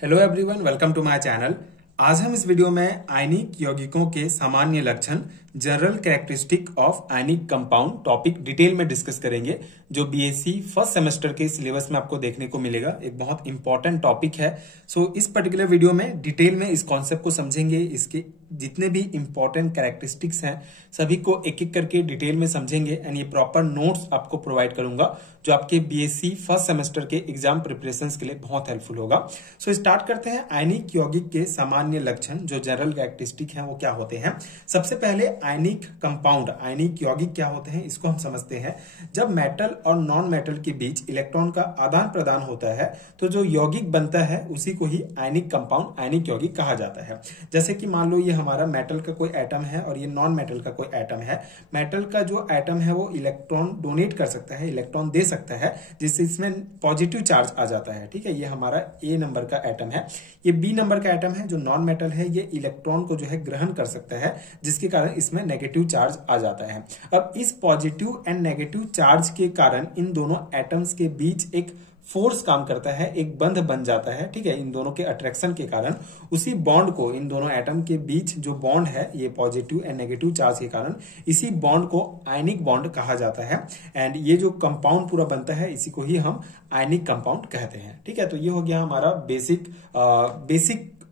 Hello everyone, welcome to my channel. आज हम इस वीडियो में आयनिक यौगिकों के सामान्य लक्षण, general characteristic of ionic compound topic detail में डिस्कस करेंगे, जो बीएससी फर्स्ट सेमेस्टर के सिलेबस में आपको देखने को मिलेगा। एक बहुत इंपॉर्टेंट टॉपिक है। सो इस पर्टिकुलर वीडियो में डिटेल में इस कॉन्सेप्ट को समझेंगे। इसके जितने भी इंपॉर्टेंट कैरेक्टरिस्टिक्स हैं सभी को एक एक करके डिटेल में समझेंगे एंड ये प्रॉपर नोट्स आपको प्रोवाइड करूंगा, जो आपके बीएससी फर्स्ट सेमेस्टर के एग्जाम प्रिपरेशंस के लिए बहुत हेल्पफुल होगा। सो स्टार्ट करते हैं। आयनिक यौगिक के सामान्य लक्षण, जो जनरल कैरेक्टरिस्टिक हैं, वो क्या होते हैं। सबसे पहले आयनिक कंपाउंड, आयनिक यौगिक क्या होते हैं, इसको हम समझते हैं। जब मेटल और नॉन मेटल के बीच इलेक्ट्रॉन का आदान प्रदान होता है तो जो यौगिक बनता है उसी को ही आयनिक कंपाउंड, आयनिक यौगिक कहा जाता है। जैसे कि मान लो ये हमारा मेटल का कोई एटम है और ये नॉन मेटल का कोई एटम है। मेटल का जो एटम है वो इलेक्ट्रॉन डोनेट कर सकता है, इलेक्ट्रॉन दे सकता है, जिससे इसमें पॉजिटिव चार्ज आ जाता है। ठीक है, ये हमारा ए नंबर का एटम है। ये बी नंबर का एटम है जो नॉन मेटल है, ये इलेक्ट्रॉन को जो है ग्रहण कर सकता है, जिसके कारण इसमें नेगेटिव चार्ज आ जाता है। अब इस पॉजिटिव एंड नेगेटिव चार्ज के कारण इन दोनों एटम्स के बीच एक फोर्स काम करता है, एक बंध बन जाता है। ठीक है, इन दोनों के अट्रैक्शन के कारण उसी बॉन्ड को, इन दोनों एटम के बीच जो बॉन्ड है, ये पॉजिटिव एंड नेगेटिव चार्ज के कारण इसी बॉन्ड को आयनिक बॉन्ड कहा जाता है। एंड ये जो कंपाउंड पूरा बनता है इसी को ही हम आयनिक कंपाउंड कहते हैं। ठीक है, तो ये हो गया हमारा बेसिक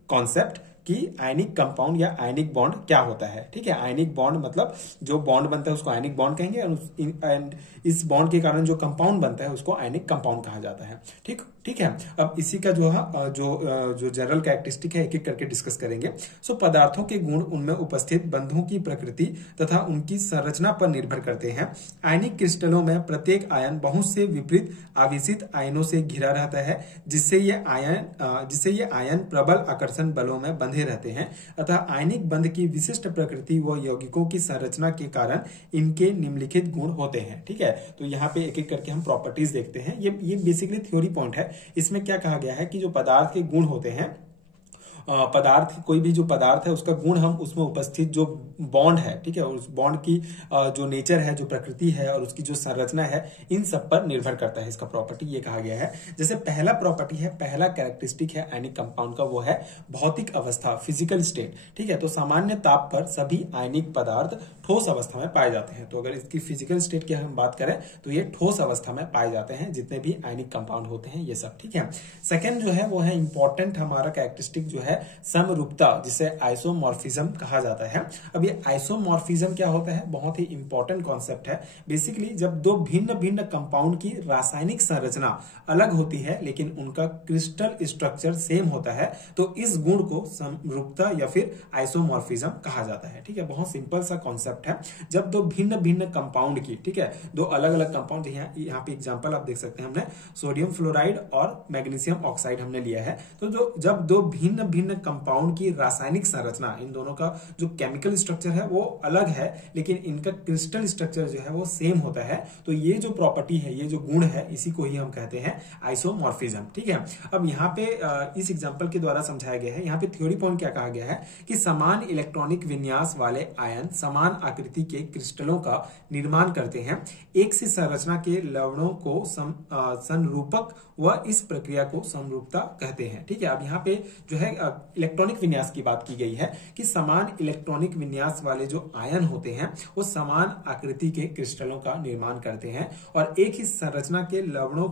कॉन्सेप्ट कि आयनिक कंपाउंड या आयनिक बॉन्ड क्या होता है। ठीक है, आयनिक बॉन्ड मतलब जो बॉन्ड बनता है उसको आयनिक बॉन्ड कहेंगे, एंड इस बॉन्ड के कारण जो कंपाउंड बनता है उसको आयनिक कंपाउंड कहा जाता है। ठीक है। अब इसी का जो जनरल कैरेक्टरिस्टिक है एक एक करके डिस्कस करेंगे। सो पदार्थों के गुण उनमें उपस्थित बंधों की प्रकृति तथा उनकी संरचना पर निर्भर करते हैं। आयनिक क्रिस्टलों में प्रत्येक आयन बहुत से विपरीत आवेशित आयनों से घिरा रहता है, जिससे ये आयन प्रबल आकर्षण बलों में बंधे रहते हैं। अतः आयनिक बंध की विशिष्ट प्रकृति व यौगिकों की संरचना के कारण इनके निम्नलिखित गुण होते हैं। ठीक है, तो यहाँ पे एक एक करके हम प्रॉपर्टीज देखते हैं। ये बेसिकली थ्योरी पॉइंट है। इसमें क्या कहा गया है कि जो पदार्थ के गुण होते हैं, पदार्थ, कोई भी जो पदार्थ है उसका गुण हम उसमें उपस्थित जो बॉन्ड है, ठीक है, उस बॉन्ड की जो नेचर है, जो प्रकृति है और उसकी जो संरचना है, इन सब पर निर्भर करता है इसका प्रॉपर्टी, ये कहा गया है। जैसे पहला प्रॉपर्टी है, पहला कैरेक्टरिस्टिक है आयनिक कंपाउंड का, वो है भौतिक अवस्था, फिजिकल स्टेट। ठीक है, तो सामान्य ताप पर सभी आयनिक पदार्थ ठोस अवस्था में पाए जाते हैं। तो अगर इसकी फिजिकल स्टेट की हम बात करें तो ये ठोस अवस्था में पाए जाते हैं, जितने भी आयनिक कंपाउंड होते हैं ये सब। ठीक है, सेकेंड जो है वो है इंपॉर्टेंट हमारा कैरेक्टरिस्टिक जो है समरूपता, जिसे आइसोमॉर्फिज्म कहा जाता है। अब ये आइसोमॉर्फिज्म क्या होता है, बहुत ही इंपॉर्टेंट कॉन्सेप्ट है। बेसिकली जब दो भिन्न भिन्न कंपाउंड की रासायनिक संरचना अलग होती है लेकिन उनका क्रिस्टल स्ट्रक्चर सेम होता है, तो इस गुण को समरूपता या फिर आइसोमॉर्फिज्म कहा जाता है। ठीक है, बहुत सिंपल सा कॉन्सेप्ट है। जब दो भिन्न भिन्न कंपाउंड की, ठीक है, दो अलग अलग कंपाउंड, यहाँ पे एग्जांपल आप देख सकते हैं, हमने सोडियम फ्लोराइड और मैग्नीशियम ऑक्साइड हमने लिया है। तो जब दो भिन्न भिन्न कंपाउंड की रासायनिक संरचना, इन दोनों का जो केमिकल स्ट्रक्चर है वो अलग है लेकिन इनका क्रिस्टल स्ट्रक्चर जो है वो सेम होता है, तो ये जो प्रॉपर्टी है, ये जो गुण है, इसी को ही हम कहते हैं आइसोमॉर्फिज्म। ठीक है, अब यहाँ पे इस एग्जांपल के द्वारा समझाया गया है। यहाँ पे थ्योरी पॉइंट क्या कहा गया है कि समान इलेक्ट्रॉनिक विन्यास वाले आयन समान आकृति के क्रिस्टलों का निर्माण करते हैं। एक सी संरचना के लवणों को संरूपक व इस प्रक्रिया को समरूपता कहते हैं। ठीक है, अब यहाँ पे जो है इलेक्ट्रॉनिक विन्यास की बात की गई है कि समान इलेक्ट्रॉनिक विन्यास वाले जो आयन होते हैं वो समान आकृति के क्रिस्टलों का निर्माण करते हैं और एक ही संरचना के लवणों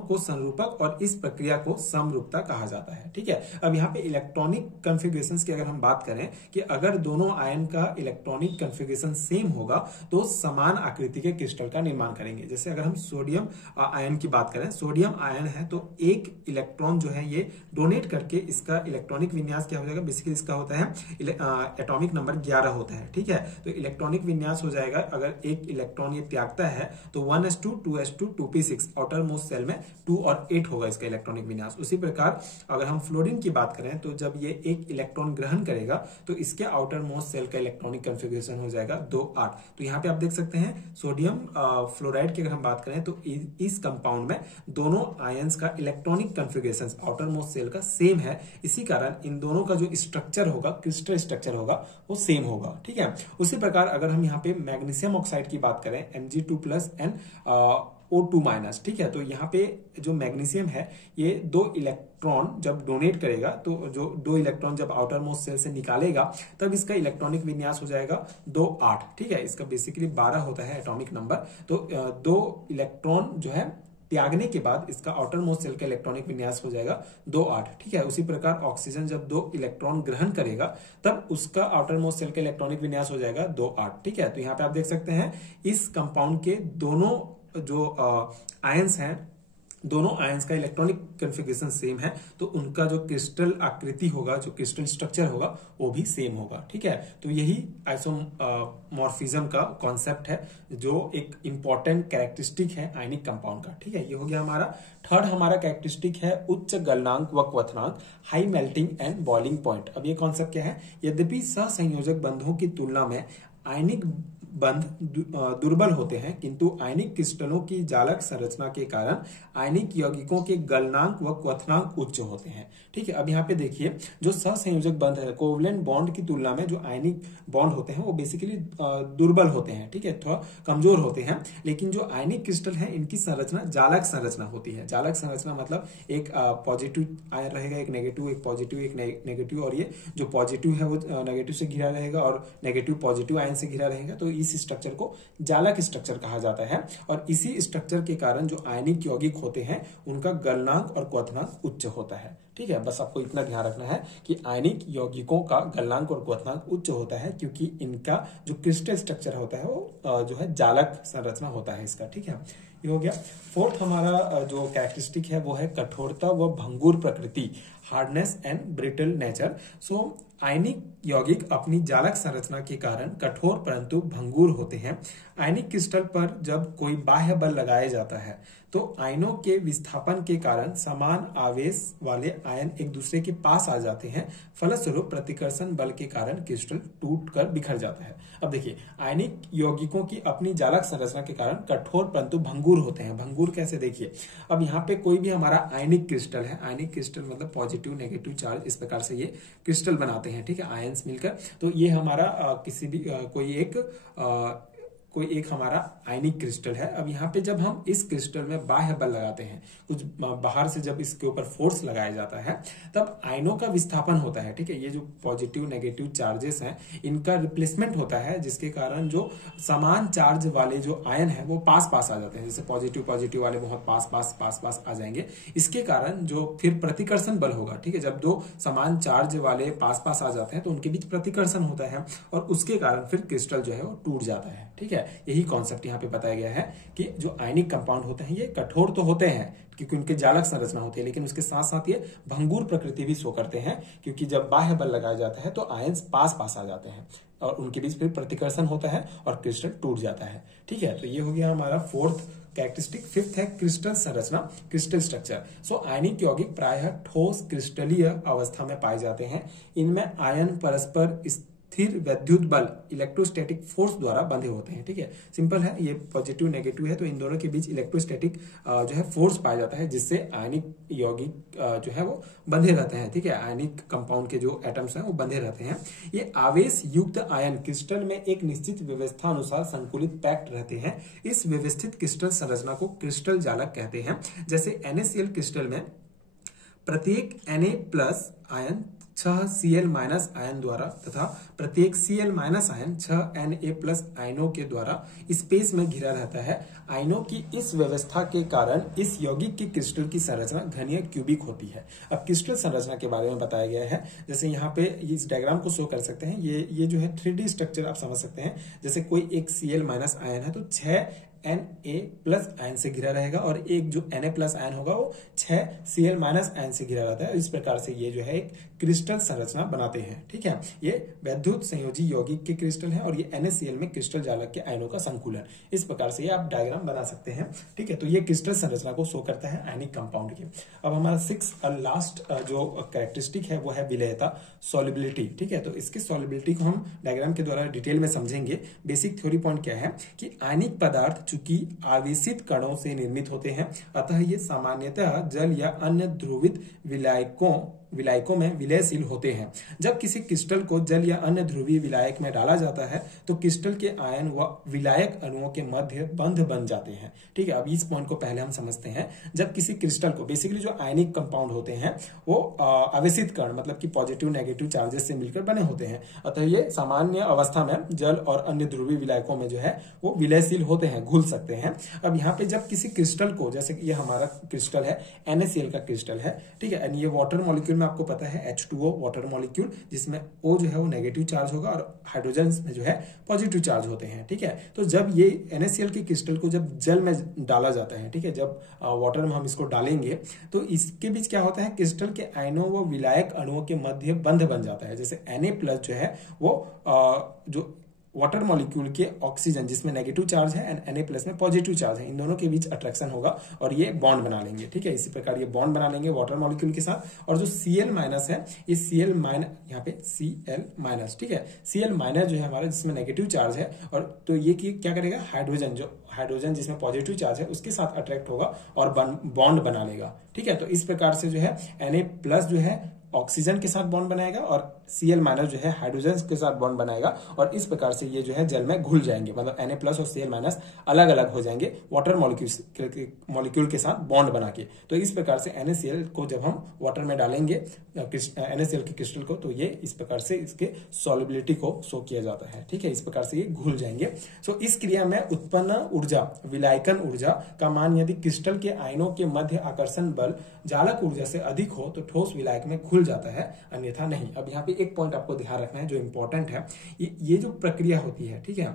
को संरूपक और इस प्रक्रिया को समरूपता कहा जाता है। ठीक है, अब यहाँ पे इलेक्ट्रॉनिक कॉन्फ़िगरेशंस की अगर हम बात करें कि अगर दोनों आयन का इलेक्ट्रॉनिक कॉन्फ़िगरेशन सेम होगा तो समान आकृति के क्रिस्टल का निर्माण करेंगे। जैसे अगर हम सोडियम आयन की बात करें, सोडियम आयन है तो एक इलेक्ट्रॉन जो है ये डोनेट करके इसका इलेक्ट्रॉनिक विन्यास क्या हो जाएगा, बेसिकली इसका होता है एटॉमिक नंबर 11 होता है। ठीक है, तो इलेक्ट्रॉनिक विन्यास हो जाएगा, अगर एक इलेक्ट्रॉन ये त्यागता है तो 1s2 2s2 2p6, outer most shell में 2 और 8 होगा इसका इलेक्ट्रॉनिक विन्यास। उसी प्रकार अगर हम फ्लोरीन की बात करें तो जब ये एक इलेक्ट्रॉन ग्रहण करेगा तो इसके आउटर मोस्ट सेल का इलेक्ट्रॉनिक कॉन्फ़िगरेशन हो जाएगा 2 8। तो यहाँ पे आप देख सकते हैं सोडियम फ्लोराइड की अगर हम बात करें तो इस कंपाउंड में दोनों आयंस का electronic configuration outermost shell का सेम है, इसी कारण इन दोनों का जो स्ट्रक्चर होगा, क्रिस्टल स्ट्रक्चर होगा, वो सेम होगा। ठीक है, उसी प्रकार अगर हम यहाँ पे मैग्नीशियम ऑक्साइड की बात करें, Mg2+ O2 माइनस, ठीक है। तो यहाँ पे जो मैग्नीशियम है ये 2 इलेक्ट्रॉन जब डोनेट करेगा, तो जो 2 इलेक्ट्रॉन जब आउटर मोस्ट शेल से निकालेगा तब इसका इलेक्ट्रॉनिक विन्यास हो जाएगा 2-8, ठीक है। इसका बेसिकली 12 होता है एटॉमिक नंबर। तो 2 इलेक्ट्रॉन जो है त्यागने के बाद इसका आउटर मोस्ट शेल का इलेक्ट्रॉनिक विन्यास हो जाएगा 2-8, ठीक है। उसी प्रकार ऑक्सीजन जब 2 इलेक्ट्रॉन ग्रहण करेगा तब उसका आउटर मोस्ट शेल का इलेक्ट्रॉनिक विन्यास हो जाएगा 2-8, ठीक है। तो यहाँ पे आप देख सकते हैं इस कंपाउंड के दोनों जो आयंस हैं, दोनों आयंस का इलेक्ट्रॉनिक कॉन्फ़िगरेशन सेम है, तो उनका जो क्रिस्टल आकृति होगा, जो क्रिस्टल स्ट्रक्चर होगा वो भी सेम होगा, ठीक है। तो यही आइसोमॉर्फिज्म का कॉन्सेप्ट है जो एक इंपॉर्टेंट कैरेक्टरिस्टिक है आयनिक कंपाउंड का, ठीक है। ये हो गया हमारा थर्ड। हमारा कैरेक्टरिस्टिक है उच्च गलनांक व क्वथनांक, high melting and boiling point. अब ये कॉन्सेप्ट क्या है? यद्यपि सहसंयोजक बंधों की तुलना में आयनिक बंध दुर्बल होते हैं, किंतु आयनिक क्रिस्टलों की जालक संरचना के कारण आयनिक यौगिकों के गलनांक व क्वथनांक उच्च होते हैं, ठीक है। अब यहाँ पे देखिए जो सहसंयोजक बंध है, कोवलेंट बॉन्ड की तुलना में जो आयनिक बॉन्ड होते हैं वो बेसिकली दुर्बल होते हैं, ठीक है, थोड़ा कमजोर होते हैं। लेकिन जो आयनिक क्रिस्टल है इनकी संरचना जालक संरचना होती है। जालक संरचना मतलब एक पॉजिटिव आयन रहेगा, एक नेगेटिव, एक पॉजिटिव, एक नेगेटिव, और ये जो पॉजिटिव है वो नेगेटिव से घिरा रहेगा और नेगेटिव पॉजिटिव आयन से घिरा रहेगा। तो इस स्ट्रक्चर को जालक स्ट्रक्चर कहा जाता है। और इसी स्ट्रक्चर के कारण जो आयनिक यौगिक होते हैं उनका गलनांक और क्वथनांक उच्च होता है, ठीक है। बस आपको इतना ध्यान रखना है कि आयनिक यौगिकों का गलनांक और क्वथनांक उच्च होता है क्योंकि इनका जो क्रिस्टल स्ट्रक्चर होता है वो जो है जालक संरचना होता है इसका, ठीक है। ये हो गया। फोर्थ हमारा जो कैरेक्टरिस्टिक है वो है कठोरता व भंगुर प्रकृति, हार्डनेस एंड ब्रिटल नेचर। सो आयनिक यौगिक अपनी जालक संरचना के कारण कठोर परंतु भंगुर होते हैं। आयनिक क्रिस्टल पर जब कोई बाह्य बल लगाया जाता है तो आयनों के विस्थापन के कारण समान आवेश वाले आयन एक दूसरे के पास आ जाते हैं। फलस्वरूप प्रतिकर्षण बल के कारण क्रिस्टल टूटकर बिखर जाता है। अब देखिए आयनिक यौगिकों की अपनी जालक संरचना के कारण कठोर परंतु भंगुर होते हैं। भंगुर कैसे? देखिए अब यहाँ पे कोई भी हमारा आयनिक क्रिस्टल है, आयनिक क्रिस्टल मतलब पॉजिटिव नेगेटिव चार्ज, इस प्रकार से ये क्रिस्टल बनाते हैं, ठीक है, आयंस मिलकर। तो ये हमारा किसी भी कोई एक हमारा आयनिक क्रिस्टल है। अब यहाँ पे जब हम इस क्रिस्टल में बाह्य बल लगाते हैं, कुछ बाहर से जब इसके ऊपर फोर्स लगाया जाता है तब आयनों का विस्थापन होता है, ठीक है। ये जो पॉजिटिव नेगेटिव चार्जेस हैं इनका रिप्लेसमेंट होता है, जिसके कारण जो समान चार्ज वाले जो आयन है वो पास पास आ जाते हैं। जैसे पॉजिटिव पॉजिटिव वाले बहुत पास पास पास पास आ जाएंगे। इसके कारण जो फिर प्रतिकर्षण बल होगा, ठीक है, जब दो समान चार्ज वाले पास पास आ जाते हैं तो उनके बीच प्रतिकर्षण होता है और उसके कारण फिर क्रिस्टल जो है वो टूट जाता है, ठीक है। यही कॉन्सेप्ट यहाँ पे बताया गया है कि जो आयनिक कंपाउंड होते हैं ये कठोर तो होते हैं क्योंकि उनके जालक संरचना होती है, लेकिन उसके साथ साथ ये भंगुर प्रकृति भी शो करते हैं क्योंकि जब बाह्य बल लगाया जाता है तो आयन्स पास पास आ जाते हैं और उनके बीच फिर प्रतिकर्षण होता है और क्रिस्टल टूट जाता है, ठीक है। तो ये हो गया हमारा फोर्थ कैरेक्टरिस्टिक। फिफ्थ है क्रिस्टल संरचना, क्रिस्टल स्ट्रक्चर। सो आयनिक यौगिक प्रायः ठोस क्रिस्टलीय अवस्था में पाए जाते हैं। इनमें आयन परस्पर स्थिर विद्युत बल इलेक्ट्रोस्टैटिक फोर्स द्वारा बंधे होते हैं, ठीक है। सिंपल है, ये पॉजिटिव नेगेटिव है तो इन दोनों के बीच इलेक्ट्रोस्टैटिक जो है फोर्स पाया जाता है जिससे आयनिक यौगिक जो है वो बंधे रहते हैं, ठीक है। आयनिक कंपाउंड के जो एटम्स हैं वो बंधे रहते हैं। ये आवेश युक्त आयन क्रिस्टल में एक निश्चित व्यवस्था अनुसार संकुलित पैक्ड रहते हैं। इस व्यवस्थित क्रिस्टल संरचना को क्रिस्टल जालक कहते हैं। जैसे NaCl क्रिस्टल में प्रत्येक Na+ आयन 6 Cl- आयन द्वारा तथा प्रत्येक Cl- आयन 6 Na+ आयनों के द्वारा स्पेस में घिरा रहता है। आयनों की इस व्यवस्था के कारण इस यौगिक की क्रिस्टल की संरचना घनीय क्यूबिक होती है। अब क्रिस्टल संरचना के बारे में बताया गया है, जैसे यहाँ पे इस डायग्राम को शो कर सकते हैं। ये जो है 3D स्ट्रक्चर आप समझ सकते हैं। जैसे कोई एक Cl- आयन है तो 6 Na+ आयन से घिरा रहेगा और एक जो Na+ आयन होगा वो 6 Cl- आयन से घिरा रहता है। इस प्रकार से ये जो है एक क्रिस्टल संरचना बनाते हैं, ठीक है। ये वैद्युत संयोजी यौगिक के क्रिस्टल है और ये NaCl में क्रिस्टल जालक के आयनों का संकुलन। इस प्रकार से ये आप डायग्राम बना सकते हैं, ठीक है। तो ये क्रिस्टल संरचना को शो करता है आयनिक कंपाउंड की। अब हमारा 6 और लास्ट जो कैरेक्टरिस्टिक है वो है विलेयता, सॉल्युबिलिटी, ठीक है। तो इसके सॉल्युबिलिटी को हम डायग्राम के द्वारा डिटेल में समझेंगे। बेसिक थ्योरी पॉइंट क्या है कि आयनिक पदार्थ चूंकि आवेशित कणों से निर्मित होते हैं, अतः ये सामान्यतः जल या अन्य ध्रुवित विलायकों विलायकों में विलयशील होते हैं। जब किसी क्रिस्टल को जल या अन्य ध्रुवीय विलायक में डाला जाता है तो क्रिस्टल के आयन व विलायक अणुओं के मध्य बंध बन जाते हैं। ठीक है, अब इस पॉइंट को पहले हम समझते हैं। जब किसी क्रिस्टल को, बेसिकली जो आयनिक कंपाउंड होते हैं वो आवेशित कण मतलब कि पॉजिटिव नेगेटिव चार्जेस से मिलकर बने होते हैं, अतः ये सामान्य अवस्था में जल और अन्य ध्रुवीय विलायकों में जो है वो विलयशील होते हैं, घुल सकते हैं। अब यहाँ पे जब किसी क्रिस्टल को, जैसे कि ये हमारा क्रिस्टल है, NaCl का क्रिस्टल है, ठीक है, ये वाटर मॉलिक्यूल में आपको पता है H2O वाटर मॉलिक्यूल, जिसमें O जो है वो नेगेटिव चार्ज होगा और हाइड्रोजन में जो है पॉजिटिव चार्ज होते हैं। ठीक है, तो जब ये NaCl के क्रिस्टल को जब जल में डाला जाता है, ठीक है, जब वाटर में हम इसको डालेंगे तो इसके बीच क्या होता है, क्रिस्टल के आयनों व विलायक अणुओं के मध्य बंध बन जाता है। जैसे Na+ जो है वो जो वाटर मॉलिक्यूल के ऑक्सीजन जिसमें नेगेटिव चार्ज है एंड Na+ में पॉजिटिव चार्ज है, इन दोनों के बीच अट्रैक्शन होगा और ये बॉन्ड बना लेंगे। ठीक है, इसी प्रकार ये बॉन्ड बना लेंगे वाटर मॉलिक्यूल के साथ। और जो Cl- है, ये Cl- यहाँ पे Cl-, ठीक है, Cl- जो है हमारा जिसमें नेगेटिव चार्ज है, और तो ये क्या करेगा, हाइड्रोजन जिसमें पॉजिटिव चार्ज है उसके साथ अट्रैक्ट होगा और बॉन्ड बना लेगा। ठीक है, तो इस प्रकार से जो है Na+ जो है ऑक्सीजन के साथ बॉन्ड बनाएगा और Cl- जो है हाइड्रोजन के साथ बॉन्ड बनाएगा और इस प्रकार से ये जो है जल में घुल जाएंगे, मतलब Na+ और Cl- अलग अलग हो जाएंगे वाटर मॉलिक्यूल के साथ बॉन्ड बना के। तो इस प्रकार से NaCl को जब हम वाटर में डालेंगे, NaCl के क्रिस्टल को, तो ये इस प्रकार से इसके सॉल्युबिलिटी को शो किया जाता है। ठीक है, इस प्रकार से ये घुल जाएंगे। सो इस क्रिया में उत्पन्न ऊर्जा, विलायकन ऊर्जा का मान यदि क्रिस्टल के आयनों के मध्य आकर्षण बल जालक ऊर्जा से अधिक हो तो ठोस विलायक में घुल जाता है, अन्यथा नहीं। अब यहाँ पे एक पॉइंट आपको ध्यान रखना है जो इंपॉर्टेंट है, ये जो प्रक्रिया होती है, ठीक है,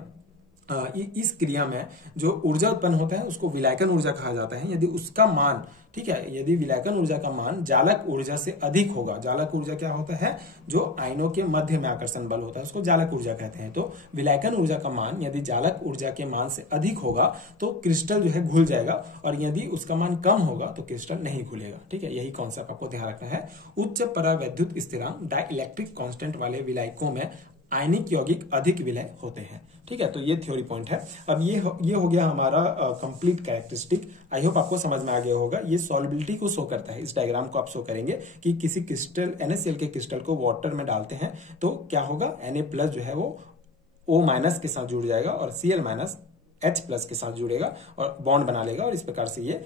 इस क्रिया में जो ऊर्जा उत्पन्न होता है उसको विलायकन ऊर्जा कहा जाता है। यदि उसका मान, ठीक है, यदि विलायकन ऊर्जा का मान जालक ऊर्जा से अधिक होगा, जालक ऊर्जा क्या होता है, जो आयनों के मध्य में आकर्षण बल होता है उसको जालक ऊर्जा कहते हैं। तो विलायकन ऊर्जा का मान यदि जालक ऊर्जा के मान से अधिक होगा तो क्रिस्टल जो है घुल जाएगा, और यदि उसका मान कम होगा तो क्रिस्टल नहीं घुलेगा। ठीक है, यही कॉन्सेप्ट आपको ध्यान रखना है। उच्च परावैद्युत स्थिरांक डाइलेक्ट्रिक कांस्टेंट वाले विलायकों में आयनिक यौगिक अधिक विलय होते हैं। ठीक है, तो ये थ्योरी पॉइंट है। अब ये हो गया हमारा कंप्लीट कैरेक्टरिस्टिक। आई होप आपको समझ में आ गया होगा। ये सॉल्युबिलिटी को शो करता है। इस डायग्राम को आप शो करेंगे कि किसी क्रिस्टल NaCl के क्रिस्टल को वाटर में डालते हैं तो क्या होगा, Na+ जो है वो O- के साथ जुड़ जाएगा और Cl- H+ के साथ जुड़ेगा और बॉन्ड बना लेगा, और इस प्रकार से ये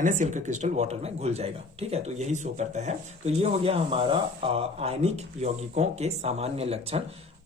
NaCl का क्रिस्टल वाटर में घुल जाएगा। ठीक है, तो यही शो करता है। तो ये हो गया हमारा आयनिक यौगिकों के सामान्य लक्षण।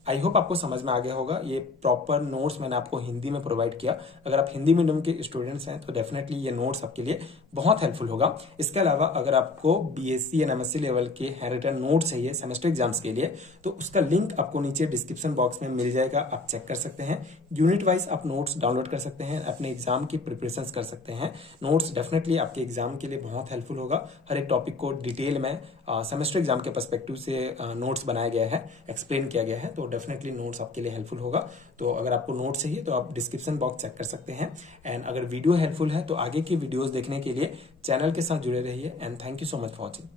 आई होप आपको समझ में आ गया होगा। ये प्रॉपर नोट्स मैंने आपको हिंदी में प्रोवाइड किया। अगर आप हिंदी मीडियम के स्टूडेंट्स हैं तो डेफिनेटली ये नोट्स आपके लिए बहुत हेल्पफुल होगा। इसके अलावा अगर आपको BSc एंड MSc लेवल के हैंडरिटन नोट्स चाहिए सेमेस्टर एग्जाम्स के लिए तो उसका लिंक आपको नीचे डिस्क्रिप्शन बॉक्स में मिल जाएगा, आप चेक कर सकते हैं। यूनिट वाइज आप नोट्स डाउनलोड कर सकते हैं, अपने एग्जाम की प्रिपरेशन कर सकते हैं। नोट्स डेफिनेटली आपके एग्जाम के लिए बहुत हेल्पफुल होगा। हर एक टॉपिक को डिटेल में सेमेस्टर एग्जाम के पर्सपेक्टिव से नोट्स बनाया गया है, एक्सप्लेन किया गया है, तो डेफिनेटली नोट्स आपके लिए हेल्पफुल होगा। तो अगर आपको नोट्स चाहिए तो आप डिस्क्रिप्शन बॉक्स चेक कर सकते हैं। एंड अगर वीडियो हेल्पफुल है तो आगे की वीडियोस देखने के लिए चैनल के साथ जुड़े रहिए। And thank you so much for watching.